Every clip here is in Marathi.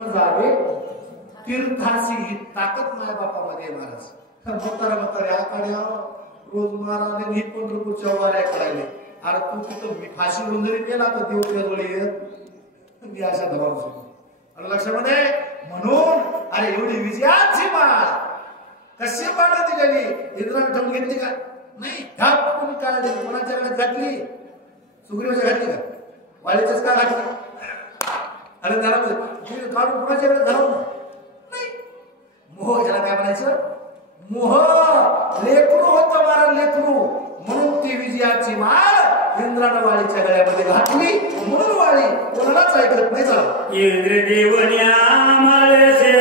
जावे तीर्थाची ही ताकद माय बापामध्ये महाराज म्हाताऱ्या आखाड्या रोज महाराज ही पंढरपूरच्या वाऱ्या करायले. अरे तू तिथं मी फाशीवरून जरी गेला तर देव जवळ येत मी अशा धर्माला लक्षामध्ये म्हणून अरे एवढी विजयाची माळ कशी माळ दिलेली इंद्राने ठेवून घेतली का नाही कोणी काढली कोणाच्या गळ्यात घातली सुग्रीवाच्या घातली का वाळीच्याच का घातली अरे त्याला काढून कोणाच्या गळ्यात घालून नाही. मोह ज्याला काय म्हणायचं मोह लेकरू होतं मारा लेकरू म्हणून ती विजयाची माळ इंद्रानं वाळीच्या गळ्यामध्ये घातली म्हणून वाळी कोणालाच ऐकत नाही. चला इंद्रदेवन्या माळसे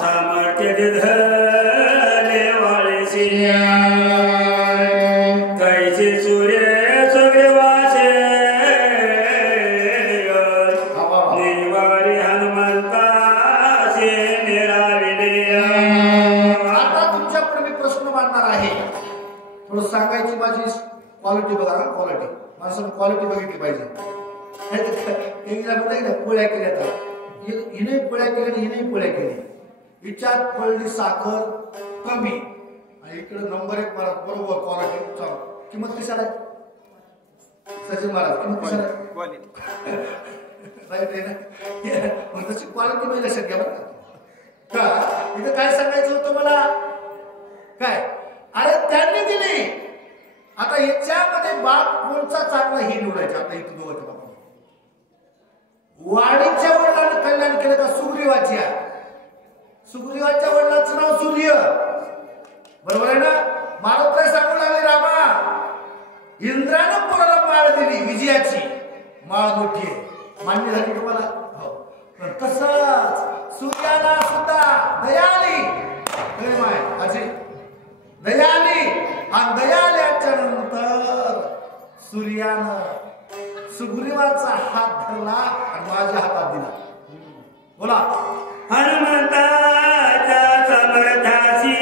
सामर्थ्य दिधले वाळीसी कैसे सूर्य सगळेवासे निवारी हनुमंतासे निराविले. आता तुमच्याकडे मी प्रश्न मांडणार आहे. थोडं सांगायची माझी क्वालिटी बघा ना क्वालिटी माणसानं क्वालिटी बघितली पाहिजे. पोळ्या केल्या हिने पोळ्या केल्या हिने पोळ्या केल्या हिच्यात पडली साखर कमी आणि इकडे नंबर 1 महाराज बरोबर क्वालिटी किंमत कशाला आहे सचिन महाराज किंमत कशाला राईट आहे ना तशी क्वालिटी मी लक्षात घ्या बरं का. इथं काय सांगायचं होतं मला काय अरे त्यांनी दिली. आता याच्यामध्ये बाप कोणचा चांगला हे निवडायचा. आता इथं दोघांच्या बाप वाडीच्या वडिलांना कल्याण केलं का सुग्रीवाच्या वडिलांचं नाव सूर्य बरोबर आहे ना. मारुतीला सांगू लागले रामा इंद्रानं पोराला माळ दिली विजयाची माळ मोठी आहे मान्य झाली तुम्हाला हो. तसंच सूर्याला सुद्धा दयाली प्रेम आहे अजय दयाली आणि दयाल्याच्या नंतर सूर्यानं सुग्रीवाचा हात धरला आणि माझ्या हातात दिला. बोला हनुमंताच्या समर्थासी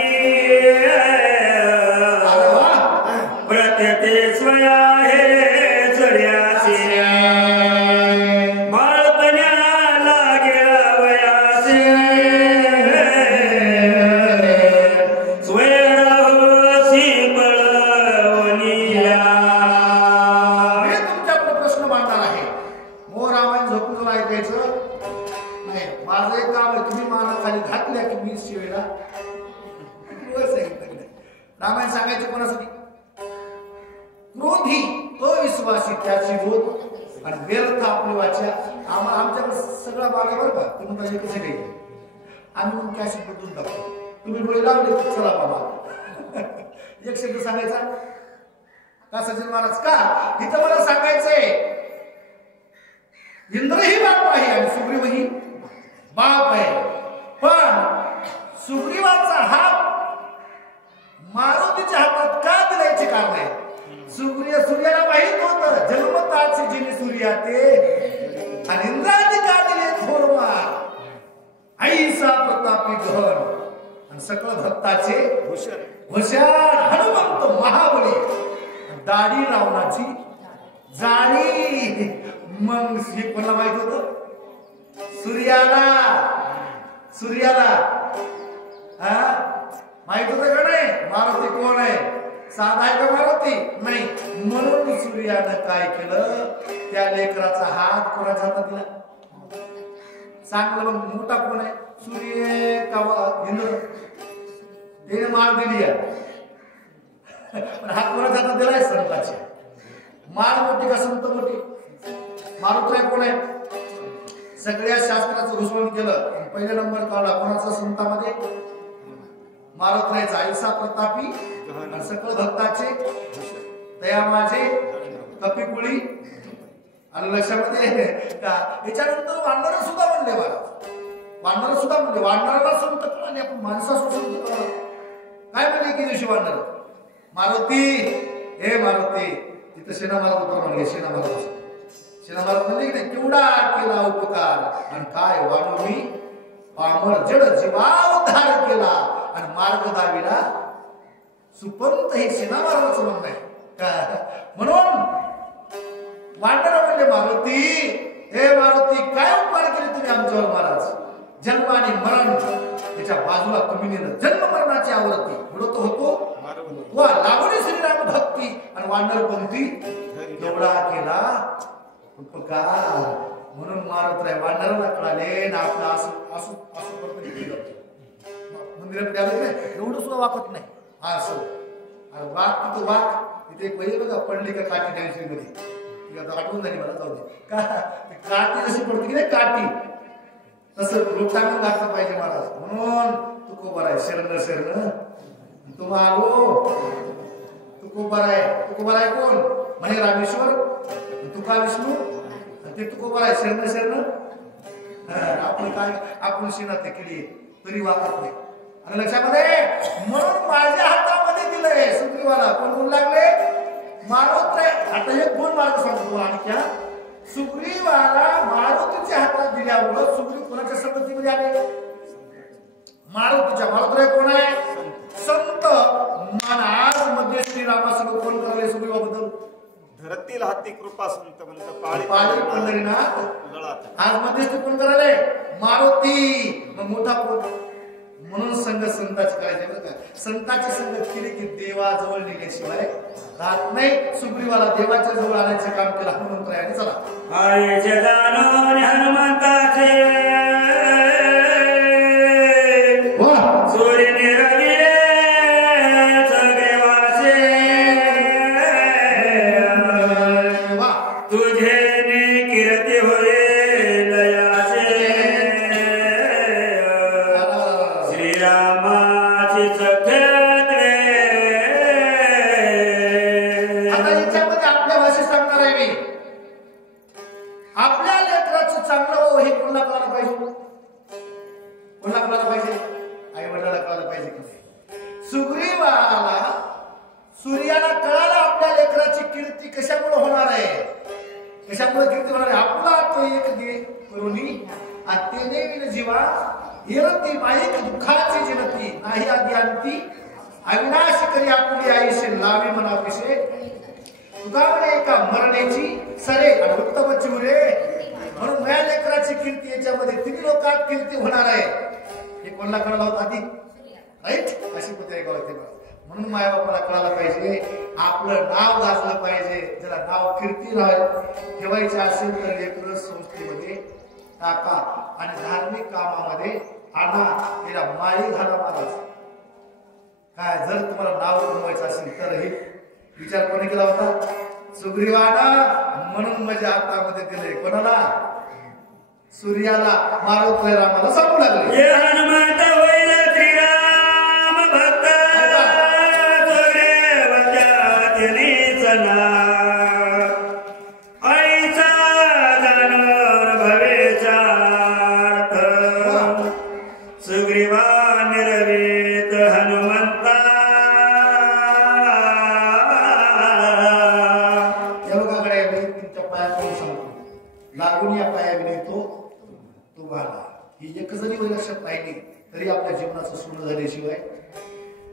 प्रत्यते स्वया हे सूर्यासी बाळपण्याला गेला वयासी स्वयंराहोसी बळवणीला. मी तुमच्याकडे प्रश्न मांडणार आहे. मो रामायण झोपून ऐकायचं नाही. माझं एक काम आहे तुम्ही मानाखाली घातल्या की मी शिवेला रामायण सांगायचं कोणासाठी क्रोधी अविश्वासी त्याची बोध आणि व्यर्थ आपली वाचा. आमच्याकडे सगळा मागे बरं का तुम्ही म्हणजे कसे काही आम्ही मग कॅश बदलून टाकतो. तुम्ही डोळे लावले तर चला बाबा एक शब्द सांगायचा का सचिन महाराज का इथं मला सांगायचंय इंद्रही बाप आहे आणि सुग्रीवही बाप आहे. पण सुग्रीवाचा हात मारुतीच्या हातात का दिल्याचे कारण आहे. सूर्याला माहित होतं जन्मताचे जिने सूर्या ते आणि इंद्राने का दिले थोरमार ऐसा प्रतापी गहन आणि सकळ भक्ताचे हुशार हनुमंत महाबली दाढी रावणाची जाणी. मग हे कोणाला माहित होत सूर्याला माहित होतं का नाही मारुती कोण आहे साधा आहे का मारुती नाही. म्हणून सूर्यानं काय केलं त्या लेकराचा हात कोणाच्या हातात दिला चांगलं. मग मोठा कोण आहे सूर्य का इंद्र त्याने माळ दिली आहे पण हात कोणाच्या हातात दिलाय संताची. माळ मोठी का संत मोठी मारुतीला कोण आहे सगळ्या शास्त्राचं घुसवण केलं पहिला नंबर काढला कोणाचा संतामध्ये मारुतीचा ऐसा प्रतापी आणि सकळ भक्ताचे दया माझे कपिकुळी आणि लक्षामध्ये याच्यानंतर वानर सुद्धा म्हणले वानर सुद्धा म्हणले वानराला संत आणि आपण माणसाला संत काय म्हणले की दिवशी वानर मारुती हे मारुती तिथं सेना महाराज उतर म्हणले सेना महाराज म्हणले की केवढा केला उपकार आणि काय वाढू मी पामर जड जीवा उद्धार केला आणि मार्ग दाविला सुपंत हे सेना महाराजांचं म्हणणं आहे. म्हणून वानर म्हणजे मारुती का म्हणून मारत राय वाढणाऱ्याला कळाले ना आपलं असं असं असं करत मंदिरामध्ये आलं नाही एवढं सुद्धा वाकत नाही असं वाक तिथं वाक तिथे एक पहिले बघा पडली का काठी डान्सिंग मध्ये आता आठवून झाली मला जाऊ दे का काठी जशी पडते की नाही काठी तसं लोटांना घातलं पाहिजे महाराज म्हणून तुकोबार आहे शरण तुम आलो तुकोबार आहे कोण म्हणे रामेश्वर तुका विष्णू ते तुकोबार आहे शरण आपण काय आपण शिनात केली तरी वागत नाही आणि लक्षामध्ये म्हणून माझ्या हातामध्ये दिलंय सुग्रीवाला कोण कोण लागले मारुती आता एक दोन मार्ग सांगतो तुम्हाला आणखी सुग्रीवाला मारुतीच्या हातात दिल्यामुळं सुग्रीव कोणाच्या संगतीमध्ये आले मारुतीच्या कोण आहे संत मान आज मध्ये श्रीरामासंग कोण करले सुग्रीवाबद्दल धरतील हाती कृपा संत म्हणत पाळी पंढरीनाथ आज मध्यस्थी कोण करायले मारुती मग मोठा कोण म्हणून संघ संताची करायचे बरं का संताची संगत केली की देवाजवळ नेल्याशिवाय राहत नाही सुग्रीवाला देवाच्या जवळ आणायचं काम केलं म्हणून प्रयाणे चला आईचे दानव हनुमंताचे सूर्य रविले सगळेवासे तुझे कीर्ती होय लयाचे श्रीरामाची सख्यात्रे आता याच्यामध्ये आपल्या भाषेत सांगणार आहे मी आपल्या लेकराचं चांगलं हो हे कोणाला कळायला पाहिजे कोणाला कळायला पाहिजे आई वडिलाला कळायला पाहिजे की नाही सुग्रीवाला सूर्याला कळाला आपल्या लेकराची कीर्ती कशामुळे होणार आहे कशामुळे कीर्ती होणार आहे आपला तो एक दे करुणी आत्तेने विन जीवा हिरती माईक दुःखाची जनती नाही आधी अंती अविनाश करी आपली आयुष्य लावी मनापिसे तुका म्हणे एका मरण्याची सरे आणि उत्तम चिवरे म्हणून माझ्या लेकराची कीर्ती याच्यामध्ये तिन्ही लोकात कीर्ती होणार आहे हे कोणाला कळाला होता आधी राईट अशी पत्रिका ऐकावं लागते म्हणून माया बापाला कळायला पाहिजे आपलं नाव गाजलं पाहिजे ज्याला नाव कीर्ती ठेवायचे असेल तर लेकर संस्थेमध्ये टाका आणि धार्मिक कामामध्ये आणा तिला माळी घाला महाराज काय जर तुम्हाला नाव कमवायचं असेल तर हे विचार कोणी केला होता सुग्रीवाला म्हणून माझ्या हातामध्ये दिले कोणाला सूर्याला मारुती रामाला सांगू लागले हनुमंत होईल श्रीराम भक्त आईचा जाणवर भवेचा सुग्रीवा निरवित हनुमंता या लोकांकडे मी तुमच्या पायात सांगतो लागून या पाया विनयतो तो वाला ही एक जरी लक्षात राहिली तरी आपल्या जीवनाचं सुरू झाल्याशिवाय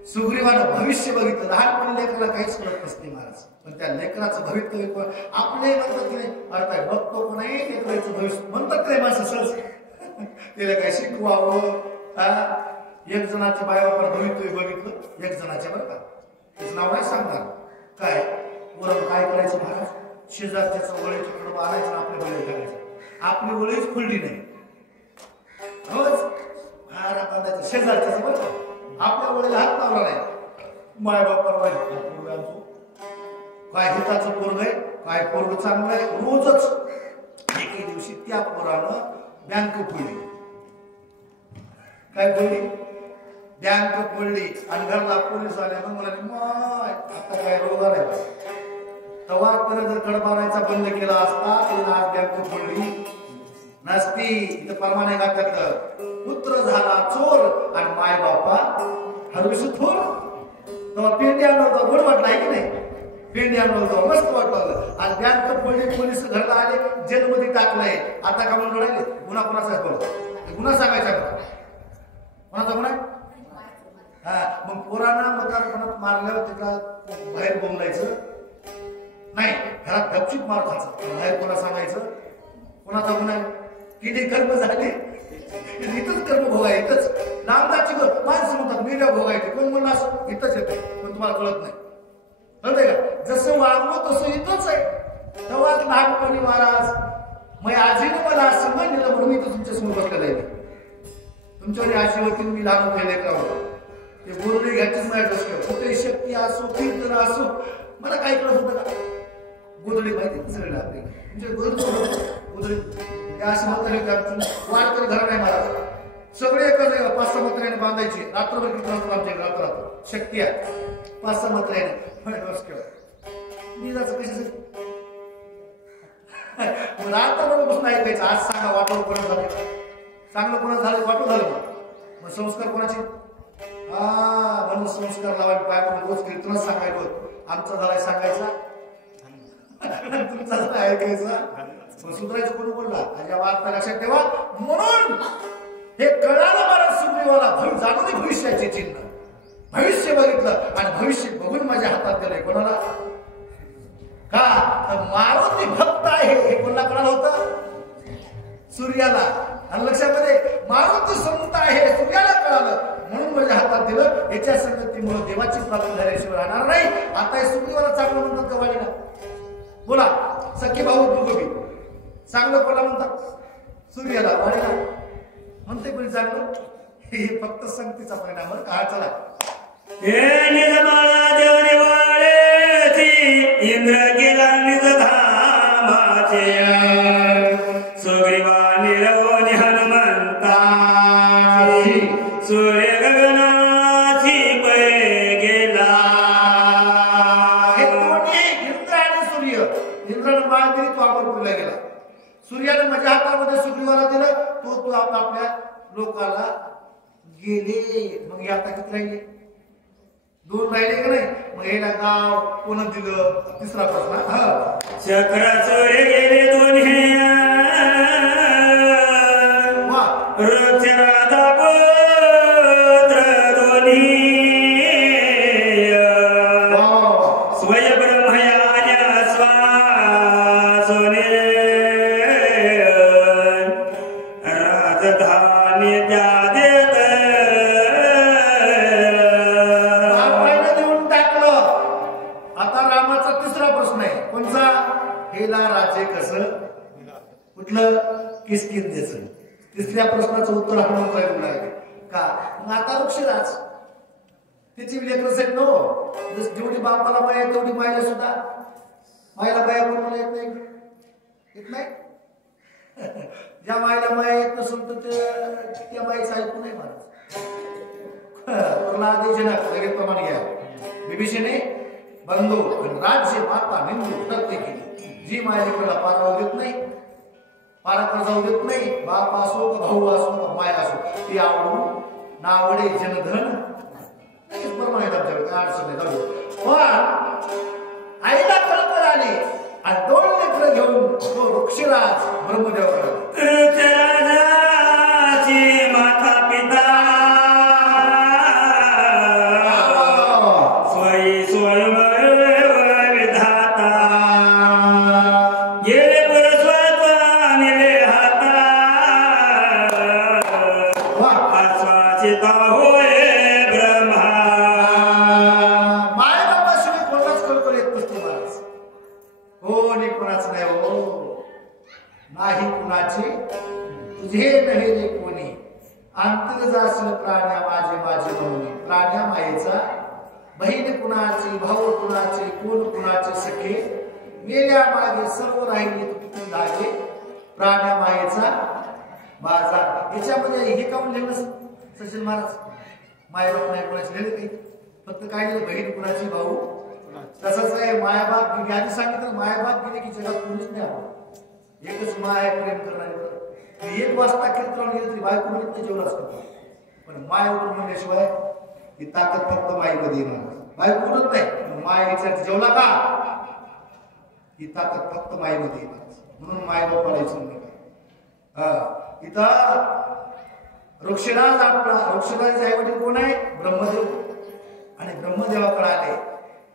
सुग्रीवानं भविष्य बघितलं लहानपणी लेकराला काहीच कळत नसते महाराज पण त्या लेकराचं भवितव्य कोण आपले म्हणतात की नाही अर्थ आहे बघतो कोणाही लेकराचं भविष्य म्हणतात काय माणसं सहज त्याला काय शिकवावं एक जणाच्या बायावर भवितव्य बघितलं एक जणाच्या बरं का त्याचं नाव नाही सांगणार काय वरून काय करायचं महाराज शेजारच्या वळीच्या कडं आणायचं आपल्या वळी करायचं आपली वळीच खुलली नाही रोज हारा बांधायचं शेजारच्या बरं आपल्या वडील हात लावला नाही माय बापाला काय हिताचं पोरग आहे काय पोरग चांगलं आहे रोजच एके दिवशी त्या पोरानं बँक फोडली काय फोडली बँक फोडली आणि घरला पोलीस आले मग म्हणाले माय आता काय रोग आलाय तेव्हा त्यानं जर कडबारायचा बंद केला असता त्यानं आज बँक फोडली नसती इथं परमाने घातलं पुत्र झाला चोर आणि माय बापा हरविष थोर तेव्हा पेंडी आणलं होतं गोड वाटलं आहे की नाही पेंडी आणलं होतं मस्त वाटलं आज बँक फोडली पोलीस घरला आले जेलमध्ये टाकलंय आता का म्हणून रडायले गुन्हा कोणाचा बोल गुन्हा सांगायचा कोणाचा गुन्हा हा मग पोरांना मतदारपणात मारल्यावर तिला बाहेर बोंबलायचं नाही घरात गपचूप मार खायचं बाहेर कोणा सांगायचं कोणाचा गुन्हा किती कर्म झाले इथंच कर्म भोगाय इथंच नामदाची माणसं म्हणतात मीडिया भोगायचे कोण म्हणलं असं इथंच येते पण तुम्हाला कळत नाही कळतंय का जसं वागलो तसं इथंच आहे तेव्हाच लहानपणी महाराज मग आजीने मला समज दिलं म्हणून मी तुमच्या समोर बसलेला आहे. तुमच्यावर आजी होती मी लहान होते ते बोलणे घ्यायचीच माझ्या डोसक्यावर. कुठे शक्ती असो कीर्तन असो मला काय कळत होतं का? गोधडी माहिती सगळं आपली तुमच्या गोधडी त्या अशी म्हातारी वारकरी घर नाही महाराज सगळे एकच 5-6 म्हाताऱ्याने बांधायचे रात्रभर कीर्तन आमच्या रात्र शक्ती आहे 5-6 म्हाताऱ्याने माझ्या डोसक्यावर मी जायचं कशासाठी रात्रभर बसून ऐकायचं. आज सांगा वाटोळ कोणा झाले चांगलं कोणा झालं वाटोळ झालं मग संस्कार कोणाचे म्हणून संस्कार लावायला पाय रोज कीर्तनच सांगायचं. आमचा झालाय सांगायचा तुमचा झाला ऐकायचा मग सुधारायचं कोणी बोलला माझ्या वार्ता लक्षात ठेवा. म्हणून हे कळालं मला सुग्रीवाला जाणून भविष्याचे चिन्ह भविष्य बघितलं आणि भविष्य बघून माझ्या हातात दिलंय कोणाला का मारुती भक्त आहे हे कोणाला कळालं होतं सूर्याला. आणि लक्षामध्ये मारुती संत आहे सूर्याला कळालं म्हणून माझ्या हातात दिलं. याच्या संगतीमुळे देवाची प्राप्ती झाल्याशिवाय राहणार नाही. आता हे सुग्रीवाला चांगलं म्हणतात गवाडीला बोला सखी भाऊ दुर्गोबी चांगलं कोणा म्हणतात सूर्याला वाडीला म्हणते कोणी चांगलं हे फक्त संगतीचा परिणाम का. चला हे निजमाळा देवने वाळेची इंद्र गेला निज धामाचे सुग्रीवा निरवनी हनुमंता सूर्य गगनाची पै गेला. हे दोन्ही इंद्र आणि सूर्य इंद्रानं बाण दिली तो अमरपूरला गेला. सूर्यानं माझ्या हातामध्ये सुग्रीवाला दिलं तो आपल्या लोकाला गेले. मग हे आता किती राहिले 2 राहिले का नाही. मग याला गाव कोण दिलं तिसरा प्रश्न चक्र चोरे गेले दोन्ही राधा पुत्र दोन्ही स्वय ब्रह्मयान्या स्वासोने राजधानी त्या देत देऊन टाकलं. आता रामाचा तिसरा प्रश्न आहे कोणचा हेला राजे कसं कुठलं किसकिंदेचं. तिसऱ्या प्रश्नाचं उत्तर आपण का माता वृक्षराज त्याची लेकरच आहेत नो. जेवढी बापाला माया तेवढी मायला सुद्धा मायला माया कोणाला येत नाही ज्या मायला माया येत नसून तर त्या माईचं ऐकू नाही महाराज. प्रल्हाद लगेच प्रमाणे घ्या विभीषणे बंधू राज्य माता निंदू प्रत्येकी जी माया लेकराला पारावर देत नाही पारावर जाऊ देत नाही. बाप असो का भाऊ असो का माय असो ती आवडू नावडे जनधन प्रमाणे काय अडचण नाही जाऊ. पण आईला कल्पना आली आणि 2 लेकरं घेऊन तो वृक्षराज ब्रह्मदेवाकडे माता पिता स्वयं स्वयं विधाता गेले परस्वत्वानिले हाता आश्वासिता होय ब्रह्मा. माय बापाशिवाय कोणाच कल्पना येत नसते महाराज. कोणी कोणाच नाही हो नाही कुणाचे तुझे नहे रे कोणी अंतर जाशील प्राण्या माझे माझे म्हणून. प्राण्या मायेचा बहीण कुणाची भाऊ कुणाचे कोण कुणाचे सखे मेल्या मागे सर्व राहिले किती धागे प्राण्या मायेचा बाजार. याच्यामध्ये हे काऊन लिहिलं सचिन महाराज मायबाप नाही कुणाची लिहिले काही फक्त काय लिहिलं बहीण कुणाची भाऊ तसंच आहे मायबाप गेली. आधी सांगितलं मायबाप गेले की जगात कोणीच नाही आपण एकच माय प्रेम करणारी. 1 वाजता कीर्तन गेलं तरी बायको म्हणत नाही जेवणाच करतो पण माय उठून म्हणल्याशिवाय ही ताकद फक्त माईमध्ये येणार. बायको उठत नाही माय विचारते जेवला का ही ताकद फक्त माईमध्ये येणार. म्हणून माय बापाला विचारू नका. इथं वृक्षराज आपला वृक्षराज आई वडील कोण आहे ब्रह्मदेव आणि ब्रह्मदेवाकडे आले.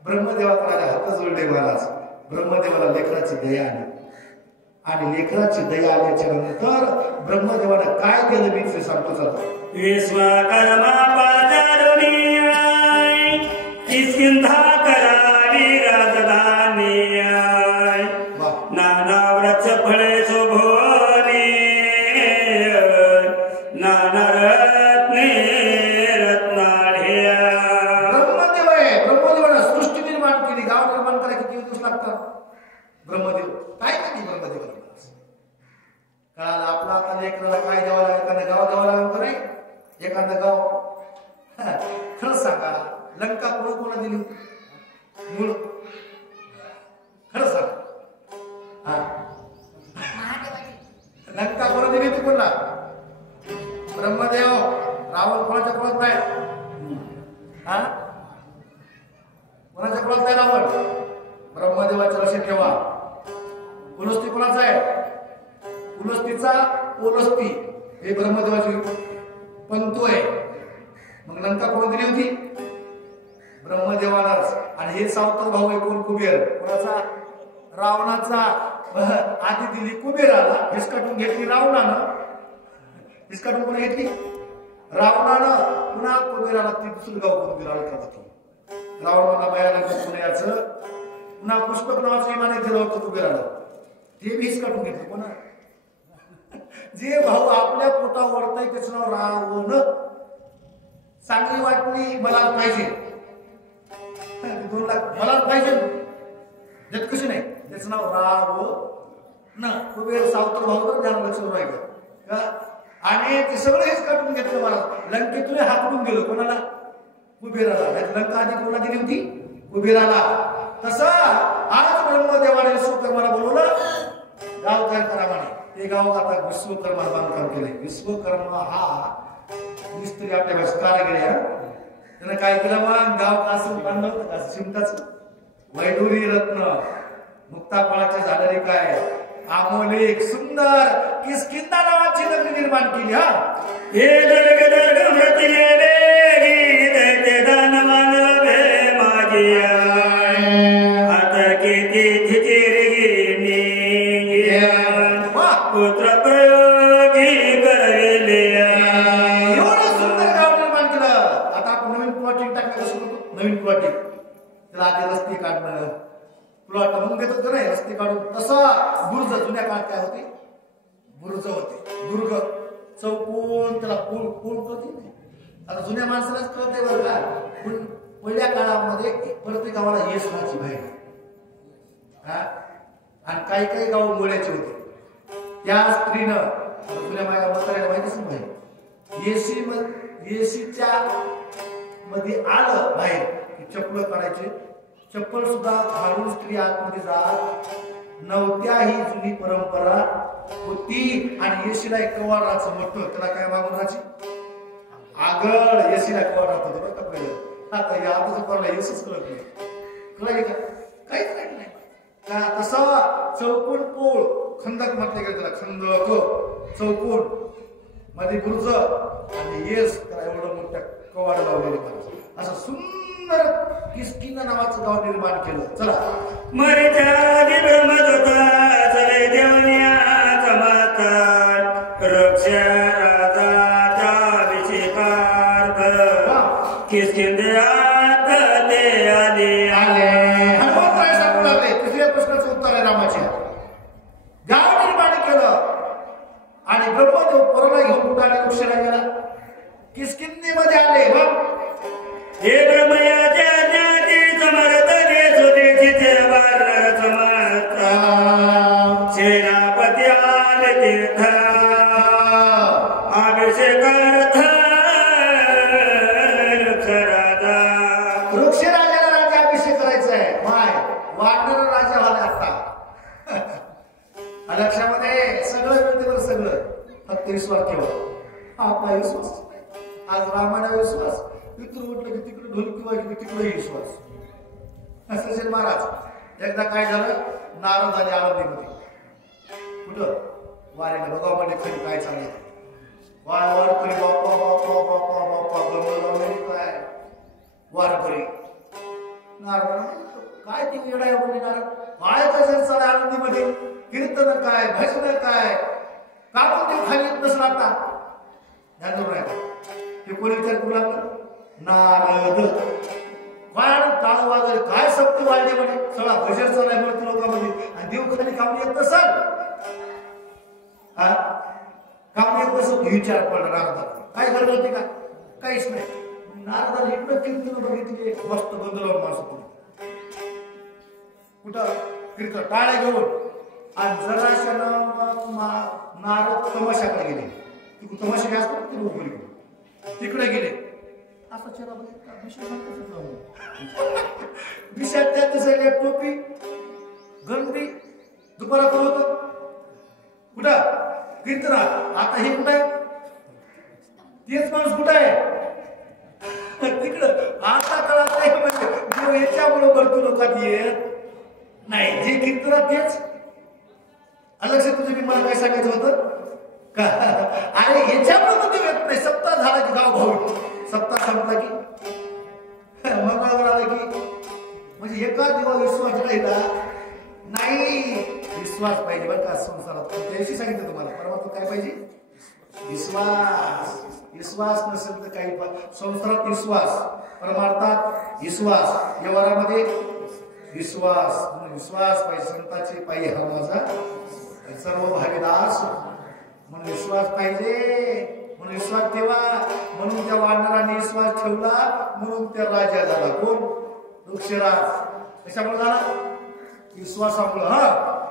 ब्रह्मदेवाकडे आले हात जोडले महाराज. ब्रह्मदेवाला लेकराची दया आली आणि लेकराची दया आल्याच्या नंतर ब्रह्मदेवाने काय केलं मी सांगतो चालतो. विश्वकर्मा पाजारुनी किस्किंधा करावी राजधानी लेकराला काय द्यावं लागेल, एखादं गाव द्यावं लागेल का नाही? एखादं गाव खरंच सांगा, लंका कोणा दिली मूळ? खरंच सांगा. लंका कोणा दिली होती? कोणला? ब्रह्मदेव. रावण कोणाच्या कुळात नाही? कोणाच्या कुळात नाही रावण? ब्रह्मदेवाच्या लक्षात ठेवा. पुलस्ती कोणाचा आहे? पुलस्तीचा पुलस्ती हे ब्रह्मदेवाची पंतू आहे. मग लंका कोण दिली होती? ब्रह्मदेवालाच. आणि हे सावतर भाऊ आहे कोण? कुबेर. कोणाचा? रावणाचा. आधी दिली कुबेराला, हिसकाटून घेतली रावणानं. हिसकाटून कोण घेतली? रावणानं. पुन्हा कुबेराला ती दुसरं गाव कोण दिला? रावणाला बाहेर पुण्याचं. पुन्हा पुष्पक नावाचं विमान दिलं होतं कुबेराला, ते बी हिसकाटून घेतलं. कोणा? जे भाऊ आपल्या पोटावर वरताय त्याचं नाव रावण. चांगली वाटणी मला पाहिजे, 2 लाख मला पाहिजे देत कशी नाही, त्याचं नाव रावण. कुबेर सावत्र भाऊ ध्यान लक्ष राहिलं का? आणि ते सगळं हेच काढून घेतलं. मला लंकेतून हाकडून गेलो. कोणाला? कुबेराला. लंका आधी कोणाला दिली होती? कुबेराला. तसं आज ब्रह्मदेवाने विश्वकर्माला बोलवलं, गाव काय करा म्हणे. ते गाव आता विश्वकर्मा बांधकाम केलंय. विश्वकर्मा हा मिस्त्री आपल्या भाषेत कारागीर आहे. त्यानं काय केलं? मग गाव कासून बांधलं होतं का? शिमटाचं वैडुरी रत्न मुक्ताफळाचे झालेले काय आमोलिक सुंदर किष्किंधा नावाची नगरी निर्माण केली. हे दर्ग दर्ग मृतिले वेगी दैत्य दानवान लभे माझी आता किती थिचिरगिनी पुत्र प्रयोगी करले. एवढं सुंदर गाव निर्माण केलं. आता आपण नवीन प्लॉटिंग टाकलं कसं करतो? नवीन प्लॉटिंग त्याला आधी रस्ते काढणं, प्लॉट म्हणून घेतो का नाही? रस्ते काढून. तसा बुर्ज जुन्या काळात काय होते? बुर्ज होते. दुर्ग चौकोन त्याला पूल पूल करते. आता जुन्या माणसालाच कळते बरं का. पण पहिल्या काळामध्ये प्रत्येक गावाला येस नाची बाहेर. आणि काही काही गाव मुळ्याचे होते. त्या स्त्रीनं जुन्या माया म्हाताऱ्याला माहितीच नाही. येशीच्या मध्ये आलं बाहेर की चप्पल काढायचे. चप्पल सुद्धा घालून स्त्री आतमध्ये जात नव्हत्या. ही जुनी परंपरा होती. आणि येशीला एक कवाड राहायचं मोठं. त्याला काय मागून राहायची? आगळ. येशीला कवाड राहत होते बरं का पहिलं. आता या आताच कोणाला येसच कळत नाही. कळाली का? काहीच नाही का? तसा चौकोन पोळ खंदक म्हटले गेले त्याला. खंदक चौकोन मध्ये बुर्ज आणि येस त्याला एवढं मोठ्या कवाड लावलेले. असं सुंदर किष्किंधा नावाचं गाव निर्माण केलं. चला. मरिचादी ब्रह्मदत्ता चले देवनियाचा माता रक्ष राजाचा अभिषेकार्थ किष्किंध्यात ते आले. हनुमान काय सांगू लागले? तिसऱ्या प्रश्नाचं उत्तर आहे रामाच्या. गाव निर्माण केलं आणि ब्रह्मदेव परला घेऊन कुठाने वृक्षाला गेला. किष्किंधेमध्ये आले. मग हे ब्रह्मयाच्या ज्ञाती समर्थ सुदेशिचे वार समर्थ सेनापती आले तीर्थ अभिषेकार्थ वृक्षराजा. वृक्षराजाला राज्याभिषेक करायचा आहे. माय वाढणारा राजा झाला आता. लक्षामध्ये सगळं मिळते बरं. सगळं फक्त विश्वास ठेवा. आपला विश्वास. आज रामायणा विश्वास. इकडून म्हटलं की तिकडे ढोलकी वाजली की तिकडे विश्वास. सचिन महाराज एकदा काय झालं? नारद आले आळंदीमध्ये. कुठं? वारीला. बघा म्हणजे खाली काय चाललंय. वारकरी बाप्पा बाप्पा बाप्पा बाप्पा गंगल काय वारकरी. नारद काय ती वेळा म्हणजे नारद काय कसं चालय आळंदीमध्ये? कीर्तन काय, भजन काय, कापून ते खाली येत नसलं आता. ध्यान देऊन राहिलं. ते कोणी विचार करू लागलं? नारद. काय टाळ वाजले, काय सक्ती वाढली म्हणे. सगळा भजन चालाय मूर्ती लोकांमध्ये. आणि देव खाली कापून येत नसल. कापून येत नसल विचार पडला नारदाला. काय गरज होती का? काहीच नाही. नारदाला इकडं कीर्तन बघितले. मस्त गोंधळ माणसं कुठं कीर्तन टाळ्या घेऊन आणि जराशानं नारद तमाशाकडे गेले. तिकडे तमाशे असतात तिकडे गेले. असं चला विषात त्यात सगळ्या टोपी घंटी दुपारा पण होत कुठं कीर्तनात. आता हे कुठं आहे? तेच माणूस कुठं आहे? तिकडं. आता कळत नाही म्हणजे याच्यामुळे भरपूर लोकात येत नाही. जे कीर्तनात तेच अलग तुझं मी मला काय सांगायचं होतं का? अरे याच्यामुळे तुझं येत नाही. सप्ताह झाला की गाव भाऊ, सप्ताह संपला की मंगळवार आला की म्हणजे एका दिवस विश्वास राहिला नाही. विश्वास पाहिजे बरं का संसारात. त्याशी सांगितलं तुम्हाला परमात्मा काय पाहिजे? विश्वास. विश्वास नसेल तर काही संसारात विश्वास, परमार्थात विश्वास, व्यवहारामध्ये विश्वास. विश्वास पाहिजे. संताचे पाहिजे हा माझा सर्व भावीदास म्हणून विश्वास पाहिजे. म्हणून विश्वास ठेवा. म्हणून त्या वानराने विश्वास ठेवला म्हणून त्या राजा झाला. कोण? वृक्षराज. कशामुळे झाला? विश्वासामुळे. हा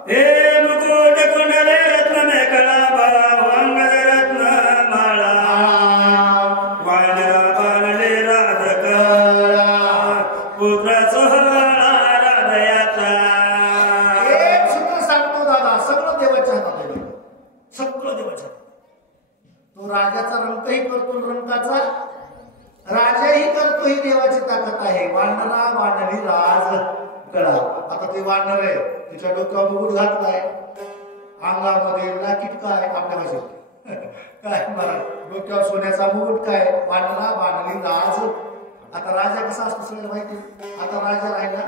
हे मुकुट कुंडले रत्न मेकळा वांगद रत्न माळा वानरा बाणले राधका पुत्र सोहळा राधयाचा. एक सूत्र सांगतो दादा, सगळं देवाच्या हातात आहे. सगळं देवाच्या हातात. तो राजाचा रंकही करतो, रंकाचा राजाही करतो. ही देवाची ताकद आहे. वानरा वानरी राज गळा. आता ते वानर आहे, तिच्या डोक्यावर मुकुट घातलाय, अंगामध्ये लाकीट काय आपल्या भाषेत काय मला डोक्यावर सोन्याचा मुकुट काय. वानरा वानरी राज. आता राजा कसा असतो सगळ्याला माहिती. आता राजा राहिला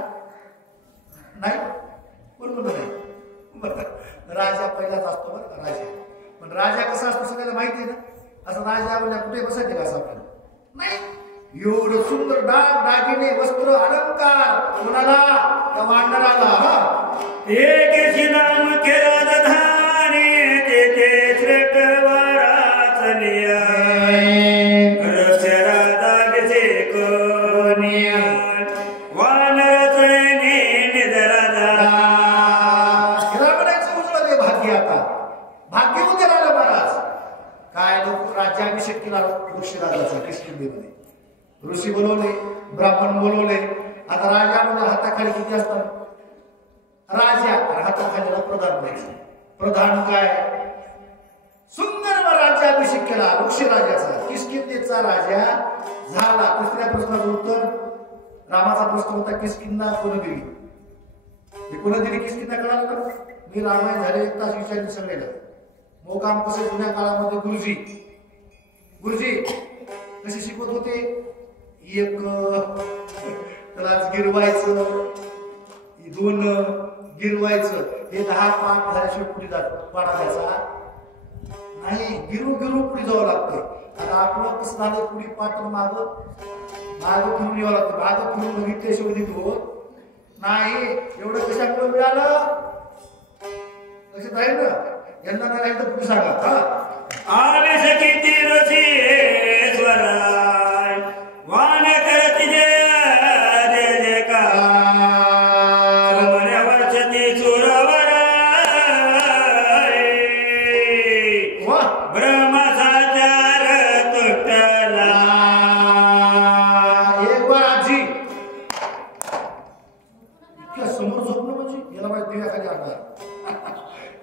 नाही कोण नाही. राजा पहिलाच असतो बरं का राजा. पण राजा कसा असतो सगळ्याला माहिती आहे ना. असं राजा म्हणजे कुठे बसायचे का असं आपल्याला नाही. एवढं सुंदर डाग दागिने वस्त्र अलंकार कोणाला? त्या वानराला. एक शिलाम के राजधानी तेथे श्रेष्ठवाराच निया रक्षराधाभिषेक निया वानर सैनी निधराला. म्हणायचं उजळं ते भाग्य. आता भाग्य उद्या राहिलं महाराज. काय लोक राज्याभिषेक केला ऋषीराजाचा किष्किंधेमध्ये. ऋषी बोलवले, ब्राह्मण बोलवले. आता राजा म्हणजे हाताखाली किती असतात? राजा हाताखालीला प्रधान द्यायचे. प्रधान काय? सुंदर राज्याभिषेक केला ऋषीराजाचा. किष्किंधेचा राजा झाला. तिसऱ्या प्रश्नाचं उत्तर रामाचा प्रश्न होता किष्किंधा कोण दिली? हे कोण दिली किष्किंधा कळालं का? मी रामायण झाले 1 तास विचारले सगळ्याला. मोकाम कसे जुन्या काळामध्ये गुरुजी कसे शिकवत होते? एक त्याला गिरवायचं, 2 गिरवायचं. हे 10 पाठ झाल्याशिवाय पुढे जात पाडा द्यायचा नाही. गिरू पुढे जावं लागतंय. आता आपलं कसं झालं? पुढे पाठ माग फिरून यावं लागतं. माग फिरून बघितल्याशिवाय होत नाही. एवढं कशामुळे मिळालं? लक्षात राहील ना. यांना नाही राहील तर पुढे सांगा. हा आले सकिती रसीश्वरा वान करत जय जयकार वर्षती चुरवरा ब्रह्मचार तुटला. एक बार आजी इतक्या समोर झोपणं म्हणजे याला माझ्या देवाखाली आणणार.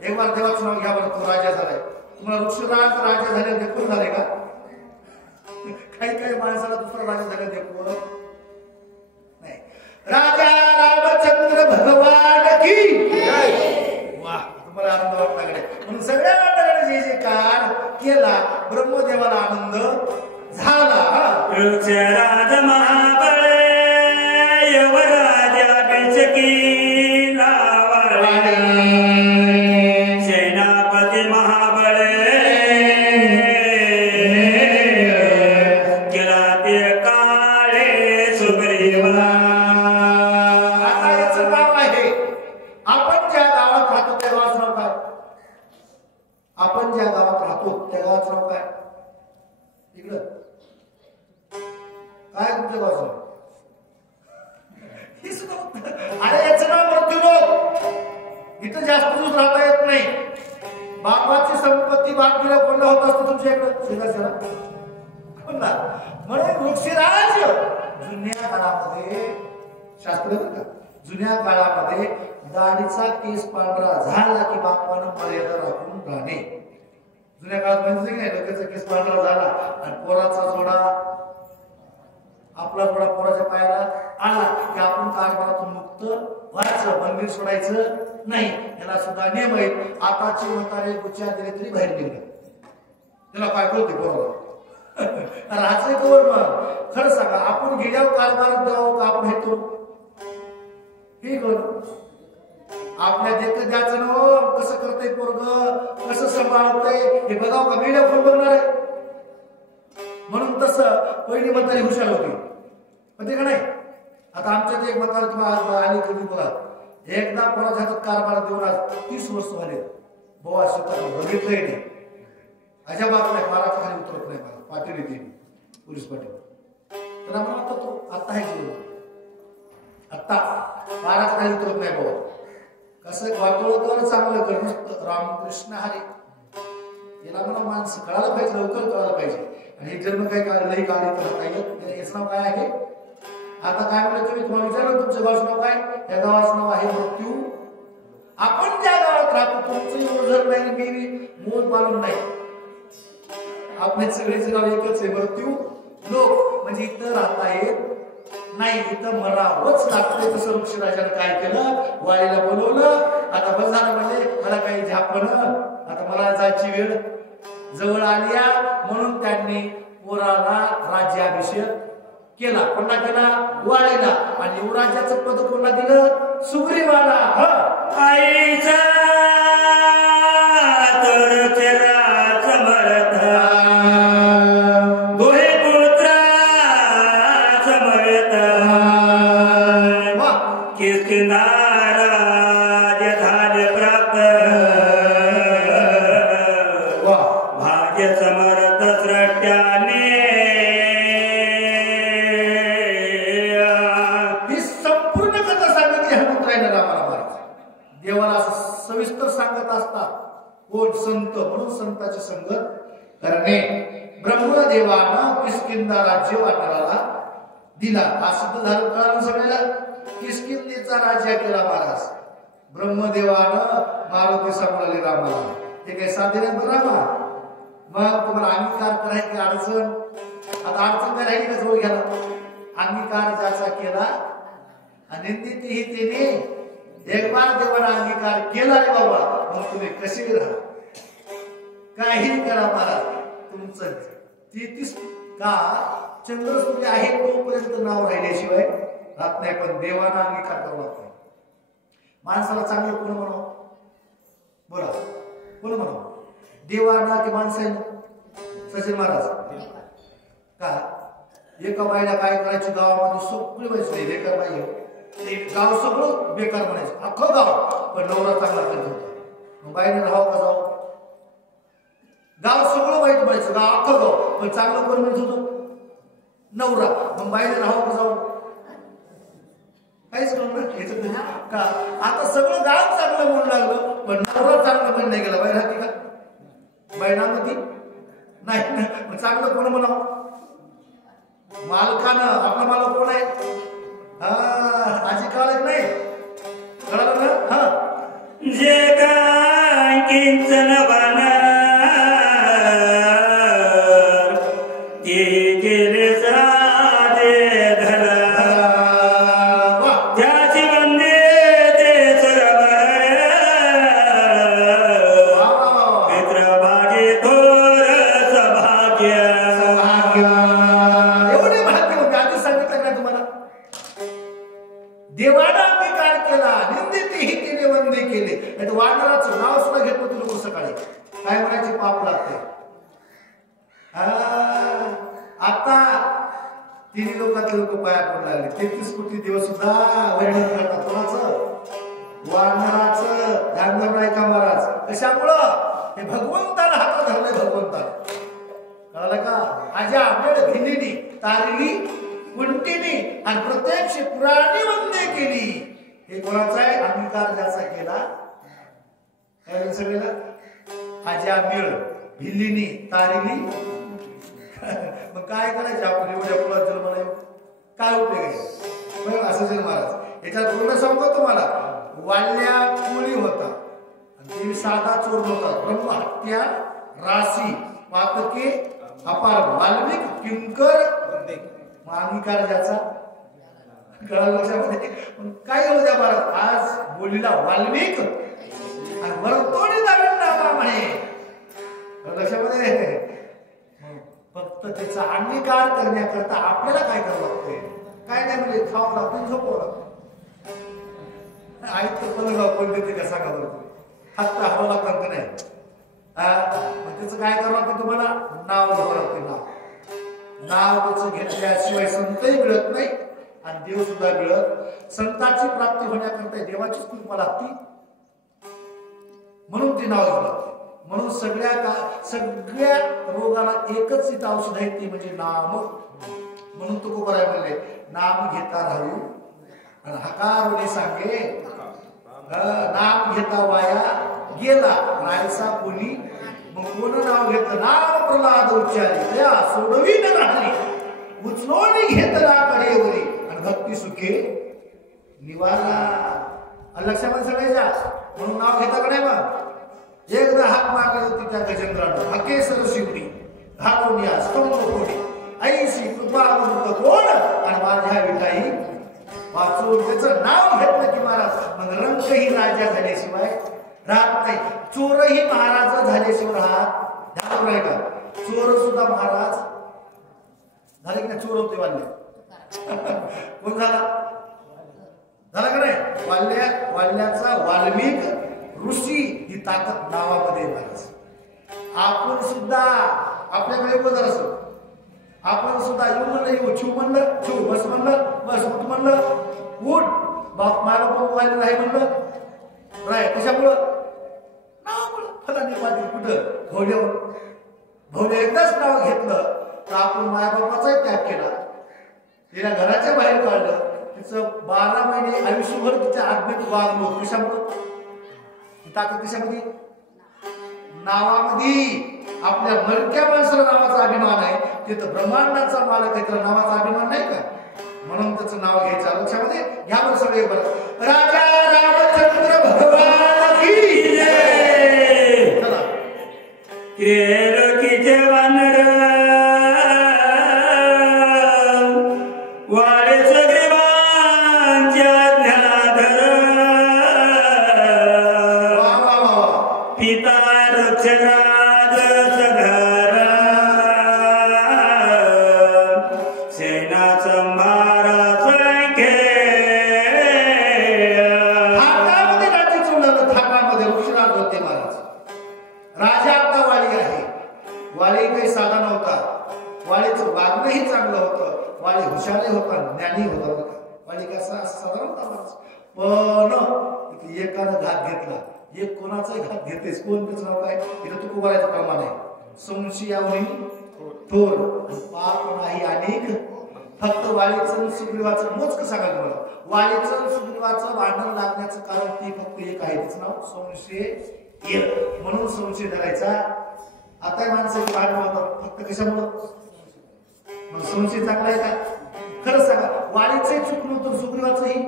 एक बार देवाचं नाव घ्या बरं. तो राजा झालाय. तुम्हाला ऋषीराज राजा झाले देखून झाले का? काही माणसाला दुसरा राजा झाले देखून नाही. राजा रामचंद्र भगवान की वाह. तुम्हाला आनंद वाटला कडे म्हणून सगळ्या मंडळाने जे कार केला ब्रह्मदेवाला आनंद झाला. वृक्षराज महाबळ यवराजाभिषेकी लावाळे सेनापती महाबळ किराती काळे सुग्रीवा. आता याचं नाव आहे. आपण ज्या गावात राहतो त्या गावाचं नाव काय? आपण ज्या गावात राहतो त्या गावाचं नाव काय? इकडं काय तुमच्या गावाचं नाव? अरे याचं नाव मृत्यूलोक. इथं जास्त दिवस राहता येत नाही. बापाची संपत्ती बाकीला कोणला होत असतं तुमच्या इकडं शेजारच्याला कोणला. म्हणून वृक्षराज जुन्या काळामध्ये शास्त्र का जुन्या काळामध्ये दाढीचा केस पांढरा झाला की बापानं मर्यादा राखून राहणे. जुन्या काळात माहिती की नाही डोक्याचा केस पांढरा झाला आणि पोराचा जोडा आपला जोडा पोराच्या पायाला आला की आपण कारभारातून मुक्त व्हायचं. मंदिर सोडायचं नाही. याला सुद्धा नियम आहेत. आताचे म्हातारे गुच्छा दिले तरी बाहेर निघले. त्याला काय कळते बरोबर राहायचं कोण. मग खरं सांगा आपण गेल्यावर कारभारात द्यावं का आपण हेतो हे करू. आपल्या देखत द्यायचं न कसं करतंय पोरग कसं सांभाळतंय हे बघाव का गेल्या कोण बघणार आहे. म्हणून तसं पहिली म्हातारी हुशार होती पण ते का नाही. आता आमच्यात एक म्हातारी तुम्हाला आली कधी बघा एकदा पोराच्या हातात कारभार देऊन आज 30 वर्ष झाले. बोवा स्वतः बघितलंय नाही अजिबात नाही. पाराच्या खाली उतरत नाही. मला पाटील येते पोलीस पाटील तर आम्हाला म्हणतो तो आत्ता आहे की आत्ता पाराच्या खाली उतरत नाही बाबा. कसं वाटोळं कर चांगलं कर नुसतं रामकृष्ण हरी याला मला माणसं कळायला पाहिजे लवकर कळायला पाहिजे. आणि हे जन्म काही काळ लई काळ येत याचं नाव काय आहे. आता काय म्हणलं तुम्ही तुम्हाला विचारलं तुमचं गावाचं नाव काय. त्या गावाचं नाव आहे मृत्यू. आपण ज्या गावात राहतो तुमचं ओझर नाही मी मूळ पालन नाही. आपले सगळेच गाव एकच आहे मृत्यू लोक. म्हणजे इथं राहता येत नाही इथं मरावंच लागते. तसं वृक्षराजानं काय केलं वाळीला बोलवलं. आता बस झालं म्हणजे मला काही झापण आता मला जायची वेळ जवळ आली म्हणून त्यांनी पोराला राज्याभिषेक केला. कोणा केला वाळीला. आणि युवराज्याचं पद कोणा दिलं सुग्रीवाला. आईचा तर चेहरा समर्थ दोहे पुत्र समर्थ किसकिंदारा झाले प्राप्त भाग्य समर्थ सृष्ट्याने. ही संपूर्ण कथा सांगितली हनुमंतरायला रामाला महाराज. देवाला सविस्तर सांगत असतात कोण संत. म्हणून संताची संगत करणे. ब्रह्मदेवानं किष्किंधा राज्य वानराला दिला. हा सिद्ध झालं कळालं सगळ्याला. किष्किंधेचा राज्य केला महाराज. ब्रह्मदेवानं मारुती सांभाळले रामाला. हे काही साधे नाही रामा. मग तुम्हाला अंगीकार करायची अडचण आता अडचण काय राहिली का जवळ घ्याला. अंगीकार ज्याचा केला निंदिती तिने एक बार देवाला अंगीकार केला रे बाबा मग तुम्ही कशी राहा काही करा महाराज तुमचं. 33 का चंद्रसूर्य आहे तोपर्यंत नाव राहिल्याशिवाय राहत नाही. पण देवाना अंगीकार करावा लागतो. माणसाला चांगलं कोण म्हणावं बोला कोण म्हणावं देवाना की माणसाला. सचिन महाराज का एका बाईला काय करायची गावामध्ये सगळी व्हायची बेकार बाई गाव सगळं बेकार म्हणायचं अख्खं गाव. पण नवरा चांगला करत होता मग बाईने राहावं का जावं. गाव सगळं वाईट म्हणायचं गाव अख्खं गाव. पण चांगलं कोण म्हणत होतं नवरा. मग बाईने राहावं का जावं काहीच करून का. आता सगळं गाव चांगलं म्हणू लागलं पण नवरा चांगलं म्हण नाही गेला. बाई राहते का बैनामध्ये नाही. चांगलं कोण म्हणावं मालकानं. आपला मालक कोण आहे आजी कळालं नाही कळालं ना. जे काय किंचन बना ते केले साधे धरा त्याची बंदे ते सरवर मित्र भागे थोर सभाग्य. एवढे भाग्य होते. आधी सांगितलं का तुम्हाला देवाना अंगीकार केला निंदिती ही तिने वंदे केले. वानराचं नाव सुद्धा घेत होते लोक सकाळी काय म्हणायचे पाप लागते. आता तिन्ही लोकातले लोक पाया पडू लागले. 33 कोटी दिवस सुद्धा वर्णन करतात कोणाचं वानराचं. ध्यान ऐका महाराज कशामुळं हे भगवंताला हातात धरलंय. भगवंताला कळालं का. आजा आपल्याला भिंडीनी तारली कुंटीनी आणि प्रत्यक्ष पुराणी वंदे केली. हे कोणाचा आहे अंगीकार ज्याचा केला काय सगळ्याला आज्या मिळ भिल्लीनी तारिली मग काय करायचं आपण एवढ्या फुलात जन्म नाही काय उपयोग आहे असं जर महाराज याच्यात पूर्ण सांगतो तुम्हाला वाल्या कोळी होता आणि ते साधा चोर होता ब्रह्महत्या राशी पातके अपार वाल्मिक किंकर अंगीकार ज्याचा कळालं लक्षामध्ये काय होऊ द्या महाराज आज बोलीला वाल्मिक आणि वरतोडी नवीन नामा म्हणे लक्षामध्ये फक्त त्याचा अंगीकार करण्याकरता आपल्याला काय करावं लागतंय काय नाही म्हणजे खावं लागतं झोपवं लागतं ऐकतं पण कोण देते का सांगा बरं हात हवं लागतं नाही मग त्याचं काय करावं लागतं तुम्हाला नाव घ्यावं लागतं नाव त्याचं घेतल्याशिवाय संतही मिळत नाही आणि देव सुद्धा मिळत संतांची प्राप्ती होण्याकरता देवाचीच कृपा लागती म्हणून ते नाव घ्यावं लागतं म्हणून सगळ्या रोगाला एकच इथं औषध आहे ती म्हणजे नाम म्हणून तो कोबराय म्हणले नाम घेता राहू आणि हकार सांगे नाम घेता वाया गेला रायसा कोणी मग कोण नाव घेत नाम प्रल्हाद उच्चारी त्या सोडवी न राहली उचलोनी घेतला कडेवरी आणि भक्ती सुखे निवाला लक्षामध्ये सगळ्याच्या म्हणून नाव घेता कडे मग एकदा हात मारले होती त्या गजेंद्रानं हकेसर शिवडी घालून या स्तंभ कोणी ऐशी कृपा म्हणत कोण आणि माझ्या विटाई वाचून त्याचं नाव घेतलं की महाराज मग रंकही राजा झाल्याशिवाय राहत नाही चोरही महाराज झाल्याशिवाय राहत ध्यान राहिला चोर सुद्धा महाराज झाले की नाही चोर होते वाल्य कोण झाला का नाही वाल्याचा वाल्मिक ऋषी ही ताकद नावामध्ये महाराज आपण सुद्धा आपल्याकडे बदल असो आपण सुद्धा येऊ म्हणलं येऊ छू म्हणलं छू बस म्हणलं बस उठ म्हणलं उठ बाप माय बाप व्हायला नाही म्हणलं राय कशामुळं नाव फलानी पाटील कुठं भोवले एकदाच नाव घेतलं तर आपण मायबापाचाही त्याग केला तिला घराच्या बाहेर काढलं तिचं 12 महिने आयुष्यभर तिच्या आत्मेत वागलो कशामुळं ताकद कशामध्ये नावामध्ये आपल्या मरक्या माणसाला नावाचा अभिमान आहे तिथं ब्रह्मांडाचा मालक आहे त्याला नावाचा अभिमान नाही का म्हणून त्याचं नाव घ्यायचं लक्षामध्ये घ्या बरं सगळे बरं राजा रामचंद्र भगवान की जय चला केर की जवान ज्ञानी होता वाली कसा साधारण पण एकानं घात घेतला एक कोणाचाही घात घेतेस कोण त्याचं नाव काय तिथं तू कुबारायचं प्रमाण आहे संशयावरी थोर पाप नाही अनेक फक्त वालीचं सुग्रीवाचं मोजकं सांगायचं मला वालीचं सुग्रीवाचं भांडण लागण्याचं कारण ते फक्त एक आहे त्याचं नाव संशय म्हणून संशय धरायचा आता माणसाची भांडण होतात फक्त कशामुळं मग संशय चांगला आहे का खरं सांगा वालीचंही चुकलं होतं सुग्रीवाचंही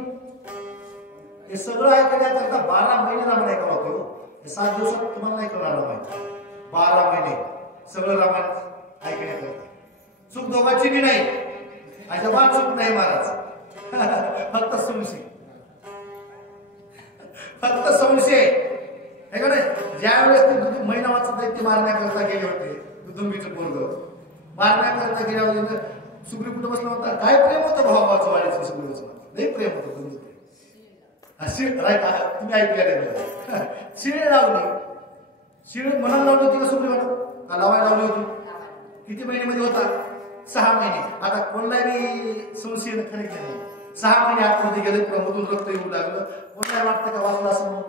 हे सगळं ऐकण्याकरता 12 महिने रामायण ऐकावं लागतो हे 7 दिवसात तुम्हाला नाही कळणार रामायण 12 महिने सगळं रामायण ऐकण्याकरता चूक दोघांची बी नाही अजिबात चूक नाही महाराज फक्त संशय हे का नाही ज्यावेळेस ते महिनावाचं दैत्य मारण्याकरता गेले होते दुदुंबीचं पोरग मारण्याकरता गेल्यावर सुग्रीव कुठं बसला होता काय प्रेम होतं भावाचं वाढीचं सुग्रीवाचं नाही प्रेम होतं तुम्ही ऐकल्या शिळे लावली शिळे मनाला लावली होती का सुग्रीवाला का लावायला लावली होती किती महिन्यामध्ये होता 6 महिने आता कोणालाही संशय खरे केलं 6 महिने आतमध्ये गेले प्रमोदून रक्त येऊ लागलं कोणाला वाटतं का वाचलं असं म्हणून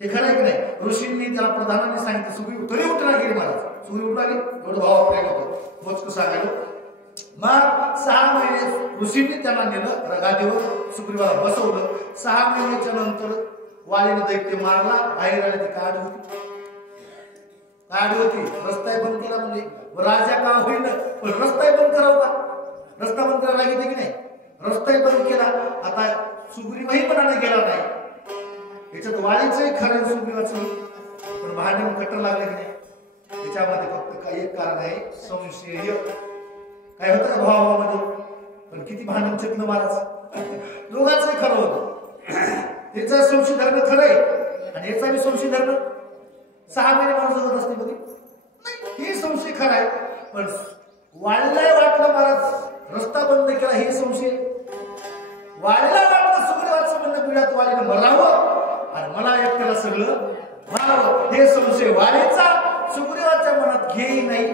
हे खरं आहे की नाही ऋषींनी त्याला प्रधानांनी सांगितलं सुग्रीव तरी उठला गेली महाराज सुग्रीव उठला गेली एवढं भाव प्रेम होतं मोजकं सांगायला मग 6 महिने ऋषींनी त्यांना नेलं गादीवर सुग्रीवाला बसवलं 6 महिन्याच्या नंतर वालीनं दैत्य मारला, बाहेर आले ती काढ होती रस्ता बंद केला. म्हणजे राजा का होईल पण रस्ता बंद करावा का? रस्ता बंद करायला लागितलं की नाही? रस्ता बंद केला. आता सुग्रीवही मनाने गेला नाही. याच्यात वालीचंही खरं सुग्रीवाचं पण भांडण कट्टर लागलं की नाही? त्याच्यामध्ये फक्त काही एक कारण आहे, संशय. काय होतं का भावामध्ये? पण किती भांडण चकलं महाराज, दोघांचंही खरं होतं. त्याचा संशय धरणं खरं आहे आणि याचा बी संशय धरणं. 6 महिने माणूस जगत असते कधी नाही, हे संशय खरं आहे. पण वाळीला वाटलं महाराज रस्ता बंद केला, हे संशय. वाळीला वाटलं सुग्रीवाचं म्हणणं पिढ्यात वालीनं मरावं आणि मला एकट्याला सगळं व्हावं, हे संशय वालीचा सुग्रीवाच्या मनात घेई नाही,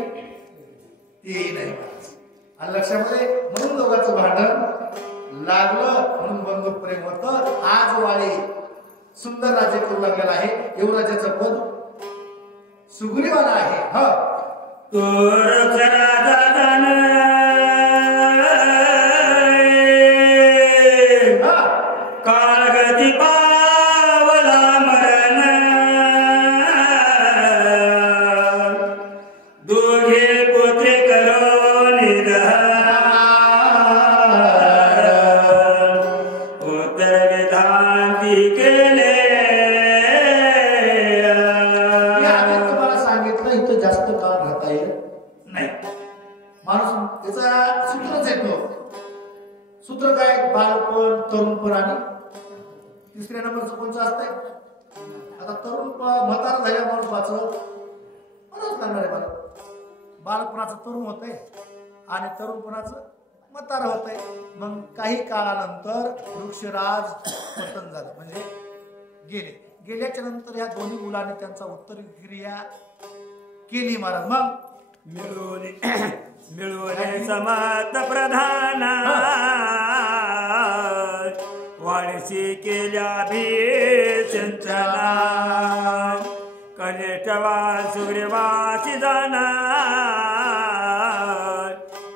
तेही नाही महाराज. आणि लक्षामध्ये म्हणून दोघांचं भांडण लागलं, म्हणून बंधुक प्रेम होतं. आज वाली सुंदर राज्य करू लागलेला आहे. युवराजाचं पद सुग्रीवाला आहे. काळगती पावला मरण दोघे पुत्रे करो निधन उत्तर विधांती केले. जास्त काळ राहता येईल नाही. माणूस त्याचा सूत्रच येतो. सूत्र काय? बालपण, तरुणपण आणि तिसऱ्या नंबरचं कोणचं असतंय? आता तरुण म्हातारा झाल्या माणूस वाचत बरंच लागणार आहे. मला बालपणाचं तरुण होतंय आणि तरुणपणाचं म्हातारा होतंय. मग काही काळानंतर वृक्षराज पतन झालं, म्हणजे गेल्याच्या नंतर या दोन्ही मुलांनी त्यांचा उत्तरक्रिया केली महाराज. मग मिळून समात प्रधान वाळीशी केल्या भीषंचना कनिष्ठवा सुग्रीवाची जाना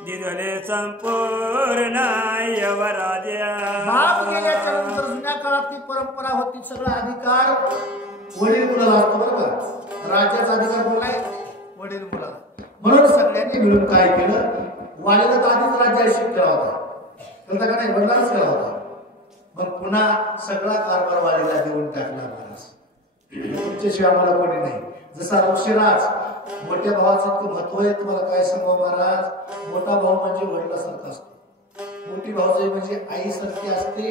दिदले संपूर्ण यवराज्या. बाप गेल्याच्या नंतर जुन्या काळात ती परंपरा होती, सगळा अधिकार वडील मुलाला असतो. बरं का? राज्याचा अधिकार बोललाय वडील मुलाला. म्हणून सगळ्यांनी मिळून काय केलं? वालीला तर आधीच राज्याभिषेक केला होता, कळता का नाही? वडिलांच केला होता. मग पुन्हा सगळा कारभार वालीला देऊन टाकला महाराज. तुमच्याशिवाय आम्हाला कोणी नाही. जसा ऋषीराज मोठ्या भावाचं इतकं महत्व आहे, तुम्हाला काय सांगू महाराज? मोठा भाऊ म्हणजे वडिलासारखा असतो, मोठी भाऊजाई म्हणजे आईसारखी असते.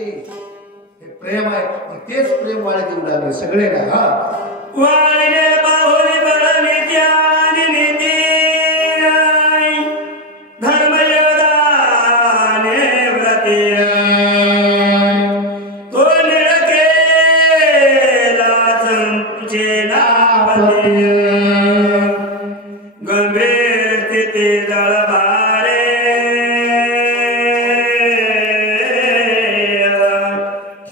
हे प्रेम आहे. मग तेच प्रेम वाली देऊ लागले सगळे ना. वाळीने बाहुली बळणी ज्ञानी निधी धर्मयोदाने व्रती तो निळकेला संचे नापती गंभीर स्थिती दळभारे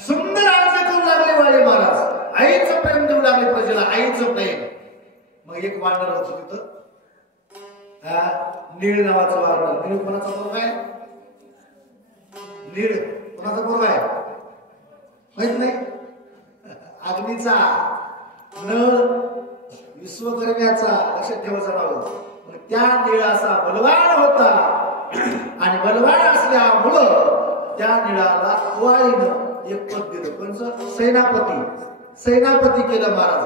सुंदर राज्य करू लागले वाली महाराज. आईचं प्रेम देऊ लागले प्रजेला, आईचं प्रेम. मग एक वानर होतं तिथं, नीळ नावाचं वानर. नीळ कोणाचा पोरगा आहे? नीळ कोणाचा पोरगा आहे माहित नाही? अग्नीचा, नळ विश्वकर्म्याचा. लक्षात ठेवायचं नाव. मग त्या नीळ असा बलवान होता आणि बलवान असल्यामुळं त्या निळाला वाळीनं एक पद दिलं. कोणचं? सेनापती. सेनापती केलं महाराज.